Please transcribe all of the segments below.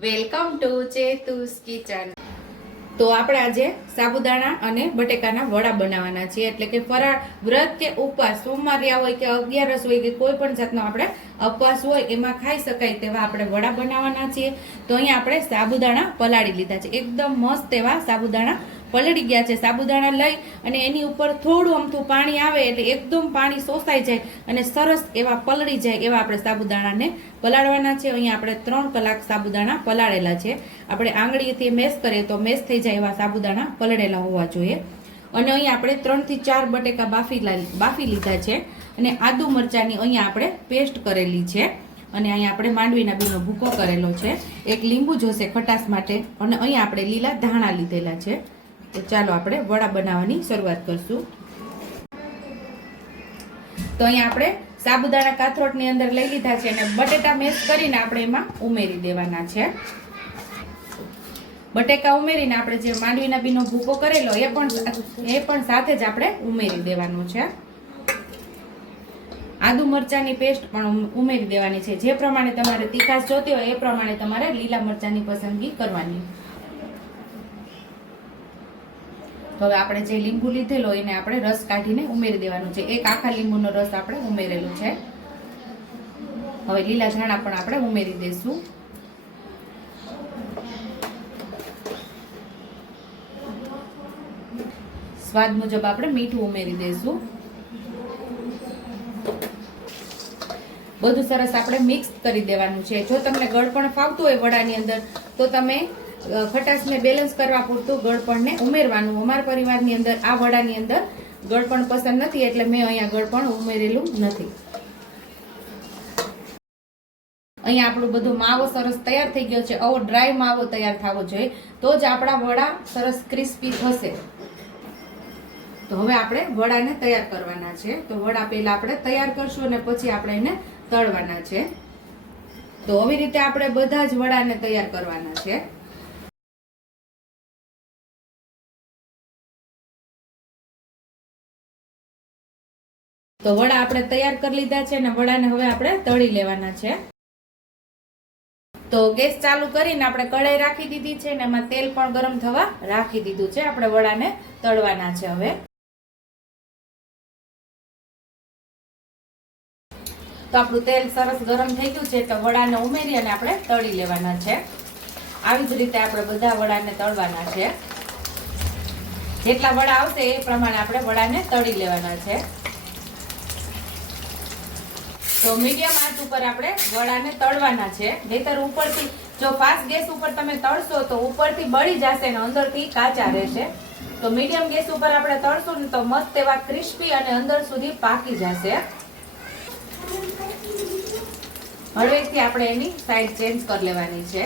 Welcome to ચેતુસ kitchen. તો આપણે આજે સાબુદાણા અને બટેકાના વડા બનાવવાના છીએ. એટલે કે ફરાળ, વ્રત કે ઉપવાસ સોમવારિયા હોય કે અગિયારસ હોય કે કોઈ પણ જાતનો આપણે ઉપવાસ હોય એમાં ખાઈ શકાય તેવા આપણે વડા બનાવવાના છીએ. તો અહીંયા આપણે સાબુદાણા પલાળી લીધા છે. એકદમ મસ્ત એવા સાબુદાણા પલળી ગયા છે. સાબુદાણા લઈ અને એની ઉપર થોડું અમથું પાણી આવે એટલે એકદમ પાણી શોષાઈ જાય અને સરસ એવા પલળી જાય એવા આપણે સાબુદાણાને પલાળવાના છે. અહીંયા આપણે ત્રણ કલાક સાબુદાણા પલાળેલા છે. આપણે આંગળીથી મેસ કરીએ તો મેસ થઈ જાય એવા સાબુદાણા પલળેલા હોવા જોઈએ. અને અહીંયા આપણે ત્રણથી ચાર બટેકા બાફી બાફી લીધા છે. અને આદુ મરચાંની અહીંયા આપણે પેસ્ટ કરેલી છે. અને અહીંયા આપણે માંડવીના બીનો ભૂકો કરેલો છે. એક લીંબુ જોશે ખટાશ માટે. અને અહીંયા આપણે લીલા ધાણા લીધેલા છે. તો ચાલો આપણે વડા બનાવવાની શરૂઆત કરશું. તો અહીંયા આપણે સાબુદાણા કાથરોટની અંદર લઈ લીધા છે અને બટેટા મેશ કરીને આપણે એમાં ઉમેરી દેવાના છે. બટેકા ઉમેરીને આપણે જે માંડવીના બીનો ભૂકો કરેલો, એ પણ એ પણ સાથે જ આપણે ઉમેરી દેવાનું છે. આદુ મરચાની પેસ્ટ પણ ઉમેરી દેવાની છે. જે પ્રમાણે તમારે તીખાશ જોતી હોય એ પ્રમાણે તમારે લીલા મરચાની પસંદગી કરવાની. હવે આપણે જે લીંબુ લીધેલો એને આપણે રસ કાઢીને ઉમેરી દેવાનું છે. એક આખા લીંબુનો રસ આપણે ઉમેરેલો છે. હવે લીલા ધાણા પણ આપણે ઉમેરી દઈશું સ્વાદ મુજબ આપણે મીઠું ઉમેરી દઈશું બધું સરસ આપણે મિક્સ કરી દેવાનું છે. જો તમને ગળપણ ફાવતું હોય વડાની અંદર, તો તમે ખટાશને બેલેન્સ કરવા પૂરતું ગળપણને ઉમેરવાનું. અમારા પરિવારની અંદર આ વડાની અંદર ગળપણ પસંદ નથી, એટલે મેં અહીંયા ગળપણ ઉમેરેલું નથી. અહીંયા આપણું બધું માવો સરસ તૈયાર થઈ ગયો છે. આવો ડ્રાય માવો તૈયાર થવો જોઈએ. તો જ આપણા વડા સરસ ક્રિસ્પી થશે. તો હવે આપણે વડાને તૈયાર કરવાના છે. તો વડા પહેલાં આપણે તૈયાર કરશું અને પછી આપણે એને તળવાના છે. તો આવી રીતે આપણે બધા જ વડાને તૈયાર કરવાના છે. તો વડા આપણે તૈયાર કરી લીધા છે અને વડાને હવે આપણે તળી લેવાના છે. તો ગેસ ચાલુ કરીને આપણે કઢાઈ રાખી દીધી છે અને એમાં તેલ પણ ગરમ થવા રાખી દીધું છે. આપણે વડાને તળવાના છે હવે. આપણું તેલ સરસ ગરમ થઈ ગયું છે તો વડાને ઉમેરી અને આપણે તળી લેવાના છે. આવી જ રીતે આપણે બધા વડાને તળવાના છે. જેટલા વડા આવશે એ પ્રમાણે આપણે વડાને તળી લેવાના છે. તો મીડિયમ આંચ ઉપર આપણે વડાને તળવાના છે. નહીતર ઉપરથી જો ફાસ્ટ ગેસ ઉપર તમે તળશો તો ઉપરથી બળી જશે ને અંદરથી કાચા રહેશે. તો મીડિયમ ગેસ ઉપર આપણે તળશું ને તો મસ્ત એવા ક્રિસ્પી અને અંદર સુધી પાકી જશે. હળવેથી આપણે એની સાઈડ ચેન્જ કરી લેવાની છે.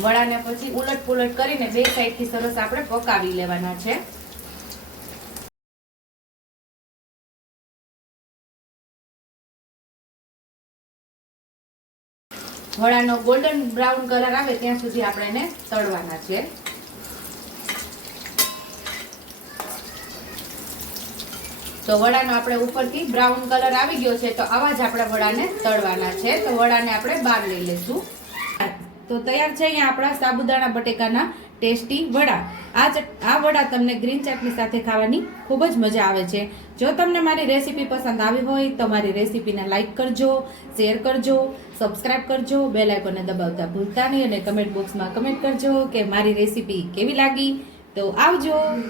વડાને પછી ઉલટ પુલટ કરીને બે સાઈડથી સરસ આપણે પકાવી લેવાના છે. વડાનો ગોલ્ડન બ્રાઉન કલર આવે ત્યાં સુધી આપણે એને તળવાના છે. તો વડાનો આપણે ઉપરથી બ્રાઉન કલર આવી ગયો છે, તો આવા જ આપણે વડાને તળવાના છે. તો વડાને આપણે બહાર લઈ લઈશું. તો તૈયાર છે અહીંયા આપણા સાબુદાણા બટેકાના ટેસ્ટી વડા. આ આ વડા તમને ગ્રીન ચટણી સાથે ખાવાની ખૂબ જ મજા આવે છે. જો તમને મારી રેસીપી પસંદ આવી હોય તો મારી રેસીપીને લાઇક કરજો, શેર કરજો, સબસ્ક્રાઇબ કરજો, બેલ આઇકોનને દબાવતા ભૂલતા નહીં અને કમેન્ટ બોક્સમાં કમેન્ટ કરજો કે મારી રેસીપી કેવી લાગી. તો આવજો.